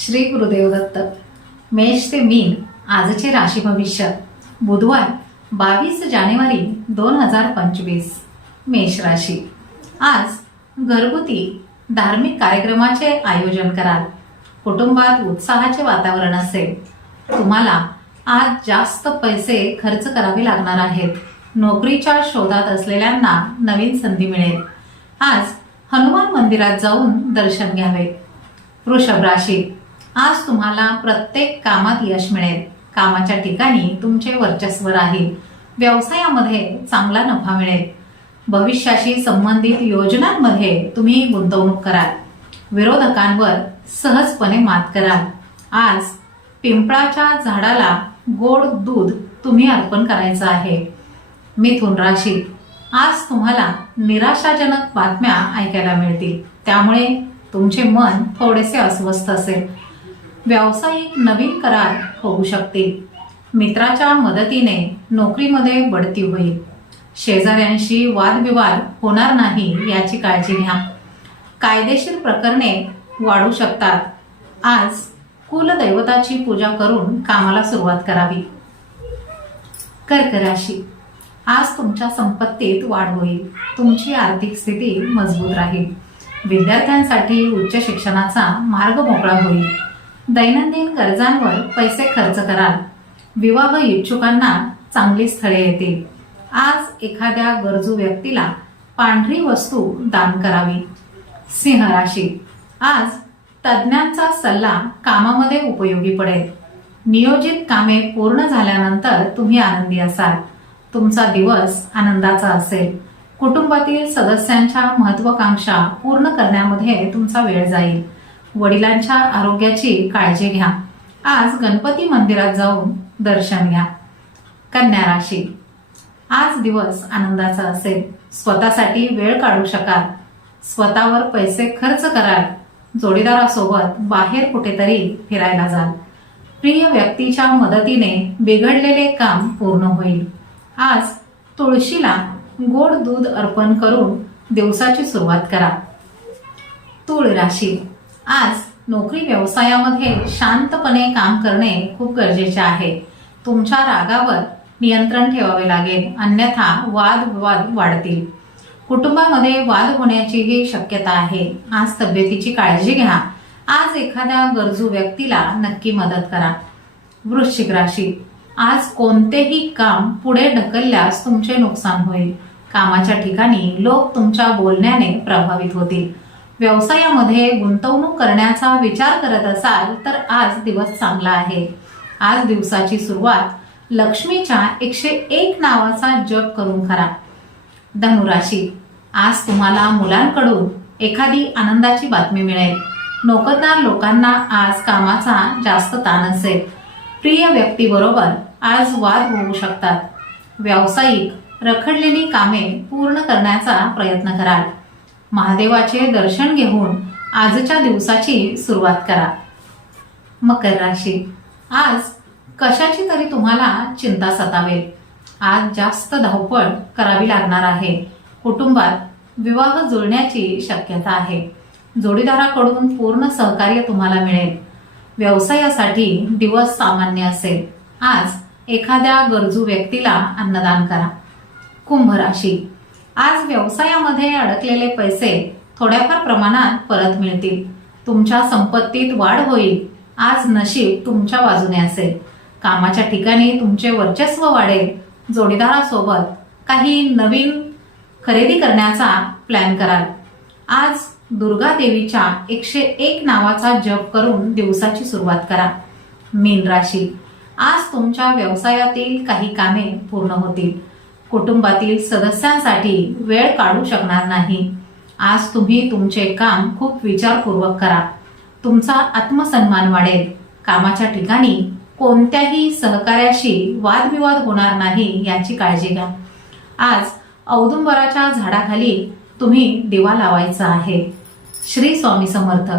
श्री गुरुदेव दत्त मेष ते मीन आजचे राशी भविष्य. बुधवार बावीस जानेवारी दोन हजार पंचवीस. मेष राशी. आज घरगुती धार्मिक कार्यक्रमाचे आयोजन कराल. कुटुंबात उत्साहाचे वातावरण असेल. तुम्हाला आज जास्त पैसे खर्च करावे लागणार आहेत. नोकरीच्या शोधात असलेल्यांना नवीन संधी मिळेल. आज हनुमान मंदिरात जाऊन दर्शन घ्यावे. वृषभ राशी. आज तुम्हाला प्रत्येक कामात यश मिळेल. कामाच्या ठिकाणी तुमचे वर्चस्व राहील. व्यवसायामध्ये चांगला नफा मिळेल. भविष्याशी संबंधित योजनांमध्ये तुम्ही गुंतवणूक कराल. विरोधकांवर सहजपणे मात कराल. आज पिंपळाच्या झाडाला गोड दूध तुम्ही अर्पण करायचं आहे. मिथुन राशी. आज तुम्हाला निराशाजनक बातम्या ऐकायला मिळतील. त्यामुळे तुमचे मन थोडेसे अस्वस्थ असेल. व्यावसायिक नवीन करार होऊ शकतील. मित्राच्या मदतीने नोकरीमध्ये बढती होईल. शेजाऱ्यांशी वादविवाद होणार नाही याची काळजी घ्या. कायदेशीर प्रकरणे वाढू शकतात. आज कुलदैवताची पूजा करून कामाला सुरुवात करावी. कर्क राशी आज तुमच्या संपत्तीत वाढ होईल. तुमची आर्थिक स्थिती मजबूत राहील. विद्यार्थ्यांसाठी उच्च शिक्षणाचा मार्ग मोकळा होईल. दैनंदिन गरजांवर पैसे खर्च कराल. विवाह इच्छुकांना चांगली स्थळे येतील. आज एखाद्या गरजू व्यक्तीला पांढरी वस्तू दान करावी. सिंह राशी. आज तज्ज्ञांचा सल्ला कामामध्ये उपयोगी पडेल. नियोजित कामे पूर्ण झाल्यानंतर तुम्ही आनंदी असाल. तुमचा दिवस आनंदाचा असेल. कुटुंबातील सदस्यांच्या महत्वाकांक्षा पूर्ण करण्यामध्ये तुमचा वेळ जाईल. वडिलांच्या आरोग्याची काळजी घ्या. आज गणपती मंदिरात जाऊन दर्शन घ्या. कन्या राशी. आज दिवस आनंदाचा असेल. स्वतःसाठी वेळ काढू शकाल. स्वतःवर पैसे खर्च कराल. जोडीदारासोबत बाहेर कुठेतरी फिरायला जाल. प्रिय व्यक्तीच्या मदतीने बिघडलेले काम पूर्ण होईल. आज तुळशीला गोड दूध अर्पण करून दिवसाची सुरुवात करा. तूळ राशी आज नोकरी व्यवसायामध्ये शांतपणे काम करणे खूप गरजेचे आहे. तुमच्या रागावर नियंत्रण ठेवावे लागेल अन्यथा वाद विवाद वाढतील. कुटुंबामध्ये वाद होण्याचीही शक्यता आहे. आज तब्येतीची काळजी घ्या. आज एखाद्या गरजू व्यक्तीला नक्की मदत करा. वृश्चिक राशी. आज कोणतेही काम पुढे ढकलल्यास तुमचे नुकसान होईल. कामाच्या ठिकाणी लोक तुमच्या बोलण्याने प्रभावित होतील. व्यवसायामध्ये गुंतवणूक करण्याचा विचार करत असाल तर आज दिवस चांगला आहे. आज दिवसाची सुरुवात लक्ष्मीच्या एकशे एक नावाचा जप करून करा. धनुराशी आज तुम्हाला मुलांकडून एखादी आनंदाची बातमी मिळेल. नोकरदार लोकांना आज कामाचा जास्त ताण असेल. प्रिय व्यक्तीबरोबर आज वाद होऊ शकतात. व्यावसायिक रखडलेली कामे पूर्ण करण्याचा प्रयत्न कराल. महादेवाचे दर्शन घेऊन आजच्या दिवसाची सुरुवात करा. मकर राशी. आज कशाची तरी तुम्हाला चिंता सतावेल. आज जास्त धावपळ करावी लागणार आहे. कुटुंबात विवाह जुळण्याची शक्यता आहे. जोडीदाराकडून पूर्ण सहकार्य तुम्हाला मिळेल. व्यवसायासाठी दिवस सामान्य असेल. आज एखाद्या गरजू व्यक्तीला अन्नदान करा. कुंभ राशी आज व्यवसायामध्ये अडकलेले पैसे थोड्याफार प्रमाणात परत मिळतील. तुमच्या संपत्तीत वाढ होईल. आज नशीब तुमच्या बाजूने असेल. कामाच्या ठिकाणी तुमचे वर्चस्व वाढेल. जोडीदारासोबत काही नवीन खरेदी करण्याचा प्लॅन कराल. आज दुर्गा देवीच्या एकशे एक नावाचा जप करून दिवसाची सुरुवात करा. मीन राशी. आज तुमच्या व्यवसायातील काही कामे पूर्ण होतील. कुटुंबातील सदस्यांसाठी वेळ काढू शकणार नाही. आज तुम्ही तुमचे काम खूप विचारपूर्वक करा. तुमचा आत्मसन्मान वाढेल. कामाच्या ठिकाणी कोणत्याही सहकार्याशी वादविवाद होणार नाही याची काळजी घ्या. आज औदुंबराच्या झाडाखाली तुम्ही दिवा लावायचा आहे. श्री स्वामी समर्थ.